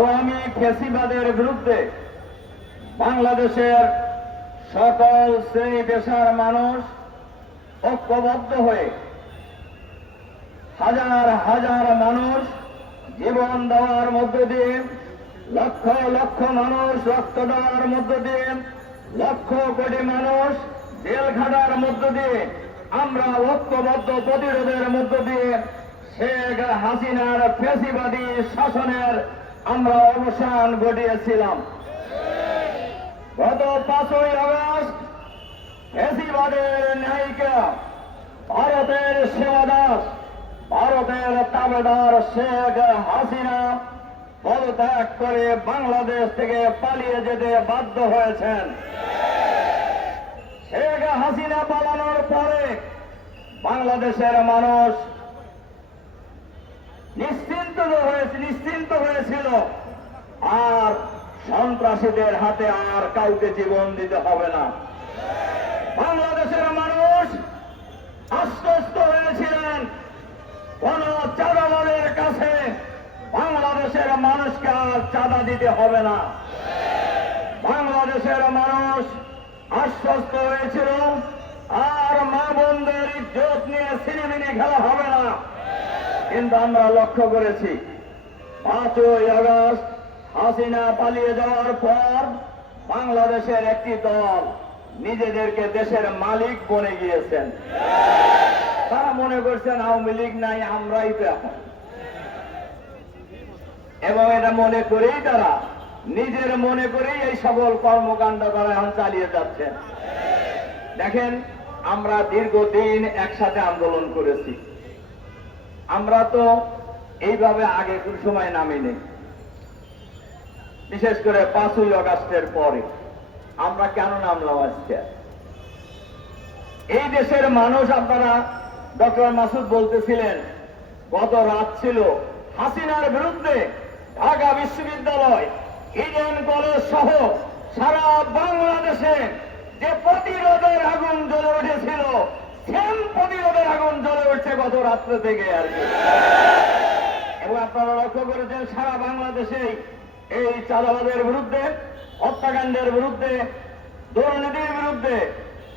আওয়ামী ফেসিবাদের বিরুদ্ধে বাংলাদেশের সকল শ্রেণি পেশার মানুষ ঐক্যবদ্ধ হয়ে হাজার হাজার মানুষ জীবন দেওয়ার মধ্য দিয়ে, লক্ষ লক্ষ মানুষ রক্ত দেওয়ার মধ্য দিয়ে, লক্ষ কোটি মানুষ জেল খাটার মধ্য দিয়ে, আমরা ঐক্যবদ্ধ প্রতিরোধের মধ্য দিয়ে শেখ হাসিনার ফেসিবাদী শাসনের আমরা অবসান ঘটিয়েছিলাম। গত পাঁচই আগস্ট ফেসিবাদের নায়িকা ভারতের সেবাদাস ভারতের তাবেদার শেখ হাসিনা পদত্যাগ করে বাংলাদেশ থেকে পালিয়ে যেতে বাধ্য হয়েছেন। শেখ হাসিনা পালানোর পরে বাংলাদেশের মানুষ নিশ্চিন্ত হয়েছে নিশ্চিন্ত হয়েছিল। আর সন্ত্রাসীদের হাতে আর কাউকে জীবন দিতে হবে না। বাংলাদেশের মানুষ আশ্বস্ত হয়েছিলেন, কোন চাঁদাবাদের কাছে বাংলাদেশের মানুষকে আর চাঁদা দিতে হবে না। বাংলাদেশের মানুষ আশ্বস্ত হয়েছিল, আর মা বোনদের ইজ্জত নিয়ে সিনেমিনে খেলা হবে না। কিন্তু আমরা লক্ষ্য করেছি পাঁচই আগস্ট হাসিনা পালিয়ে যাওয়ার পর বাংলাদেশের একটি দল নিজেদেরকে দেশের মালিক বনে গিয়েছেন। তারা মনে করছেন আওয়ামী লীগ নাই, আমরাই তো এখন। এবং এটা মনে করেই তারা, নিজের মনে করেই এই সকল কর্মকাণ্ড তারা এখন চালিয়ে যাচ্ছেন। দেখেন, আমরা দীর্ঘদিন একসাথে আন্দোলন করেছি। আমরা তো এইভাবে আগে কোন সময় নামিনি। বিশেষ করে পাঁচই আগস্টের পরে। আমরা কেন নামলাম আজকে? এই দেশের মানুষ আপনারা ডক্টর মাসুদ বলতেছিলেন, গত রাত ছিল হাসিনার বিরুদ্ধে ঢাকা বিশ্ববিদ্যালয়, ইডেন কলেজ সহ সারা বাংলাদেশে যে প্রতিরোধের আগুন জ্বলে উঠেছিল, সেম প্রতিরোধের আগুন জ্বলে উঠছে গত রাত্রে থেকে আর কি। এবং আপনারা লক্ষ্য করেছেন সারা বাংলাদেশে এই চাঁদাবাদের বিরুদ্ধে, হত্যাকাণ্ডের বিরুদ্ধে, দুর্নীতির বিরুদ্ধে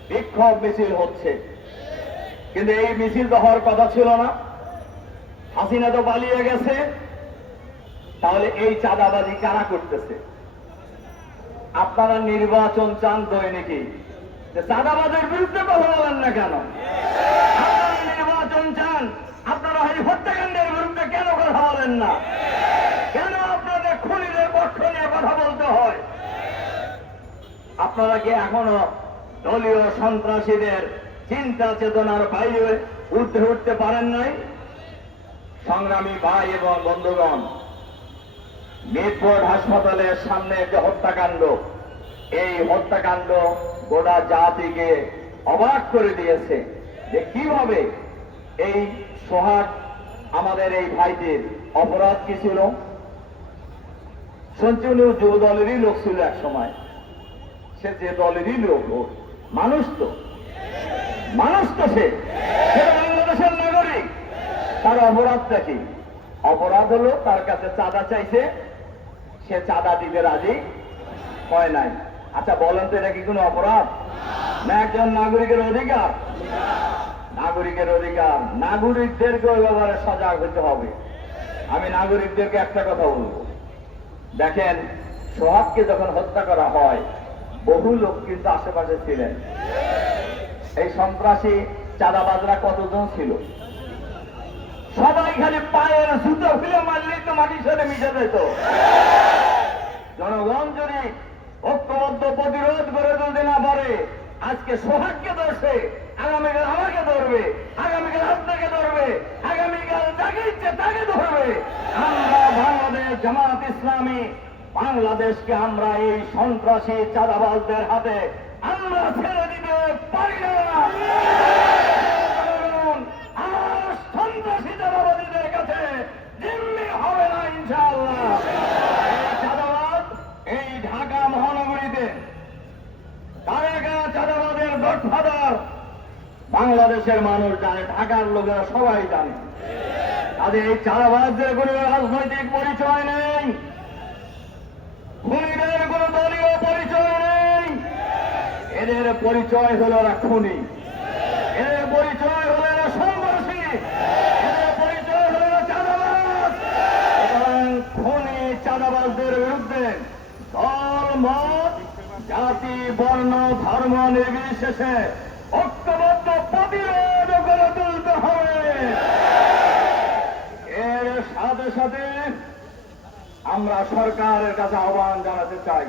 বিক্ষোভ মিছিল হচ্ছে। কিন্তু এই মিছিল তো হওয়ার কথা ছিল না। হাসিনা তো পালিয়ে গেছে। তাহলে এই চাঁদাবাজি কারা করতেছে? আপনারা নির্বাচন চান দৈনিকই। যে চাঁদাবাজের বিরুদ্ধে কথা বলেন না কেন? আপনারা নির্বাচন চান, আপনারা এই হত্যাকাণ্ডের বিরুদ্ধে কেন কথা বলেন না কেন আপনাদের খুনিদের পক্ষ নিয়ে কথা বলতে হয় আপনারা কি এখনও দলীয় সন্ত্রাসীদের চিন্তা চেতনার বাইরে উঠতে উঠতে পারেন নাই? সংগ্রামী ভাই এবং বন্ধুগণ মিটফোর্ড হাসপাতালের সামনে যে হত্যাকাণ্ড, এই হত্যাকাণ্ড গোটা জাতিকে অবাক করে দিয়েছে যে কীভাবে এই সোহাগ আমাদের এই ভাইটির অপরাধ কি ছিল? সঞ্চনীয় যুব দলেরই লোক ছিল এক সময়। সে যে দলেরই লোক। মানুষ তো। মানুষ তো সে বাংলাদেশের নাগরিক। তার অপরাধটা কি? অপরাধ হলো তার কাছে চাঁদা চাইছে, সে চাঁদা দিতে রাজি হয় নাই। আচ্ছা বলেন তো এটা কি কোনো অপরাধ? না, একজন নাগরিকের অধিকার। নাগরিকের অধিকার। নাগরিকদেরকে ওই ব্যাপারে সজাগ হতে হবে। আমি নাগরিকদেরকে একটা কথা বলব। দেখেন, সোহাগকে যখন হত্যা করা হয় বহু লোক কিন্তু আশেপাশে ছিলেন। এই সন্ত্রাসী, চাঁদাবাজরা কতজন ছিল? সবাই খালি পায়ের জুতো ফেলে মারলেই তো মাটির সাথে মিশে যেত। জনগণ যদি ঐক্যবদ্ধ প্রতিরোধ করে তুলতে না পারে, আজকে সোহাগকে ধরছে, আগামীকাল আমাকে ধরবে, আগামীকাল আপনাকে ধরবে, আগামীকাল যাকে ইচ্ছে তাকে ধরবে। আমরা বাংলাদেশ জামাত ইসলামী বাংলাদেশকে আমরা এই সন্ত্রাসী চাঁদাবাজদের হাতে আমরা ছেড়ে দিতে পারি বাংলাদেশের মানুষ জানে, ঢাকার লোকেরা সবাই জানে। তাদের এই চাঁদাবাজদের কোনো রাজনৈতিক পরিচয় নেই। এদের পরিচয় হলো এরা খুনি। এদের পরিচয় হলো এরা সন্ত্রাসী। এদের পরিচয় হলো এরা চাঁদাবাজ। সুতরাং খুনি চাঁদাবাজদের বিরুদ্ধে দল, মত, জাতি, বর্ণ, ধর্ম নির্বিশেষে ঐক্যবদ্ধ প্রতিরোধ গড়ে তুলতে হবে। এর সাথে সাথে আমরা সরকারের কাছে আহ্বান জানাতে চাই।